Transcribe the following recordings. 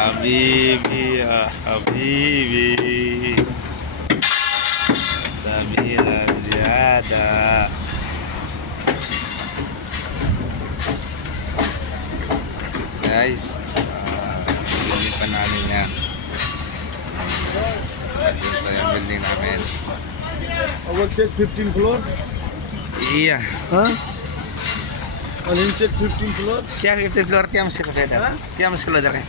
Habibi, ya Habibi, Tabila Ziyada. Guys, building pa namin yan. Ito yung building namin. I will check 15 floor. Iya. Huh? I will check 15 floor. क्या 15 फ्लोर क्या मुश्किल हो जाएगा? क्या मुश्किल हो जाएगा?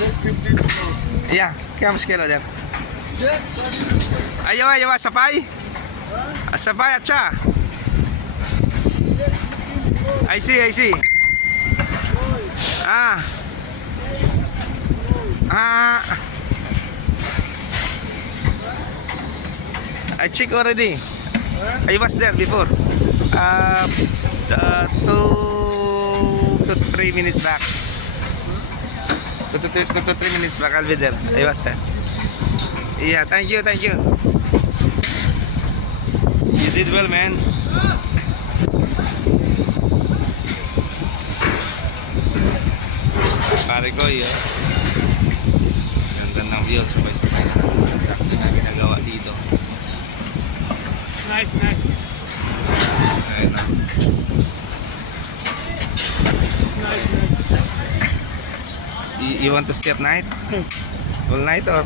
Check 15 floor. या क्या मुश्किल हो जाएगा? Check 15 floor. Ayo ayo सफाई सफाई अच्छा ऐसी हाँ हाँ I check already. I was there before 2 to 3 minutes back. 2 to 3 minutes back I'll be there. I was there. Yeah, thank you. You did well, man. Pare ko yun. Ganda ng view. Sabay-sabay na transaction na ginagawa dito. Nice. Ayun na. You want to stay at night? All night or?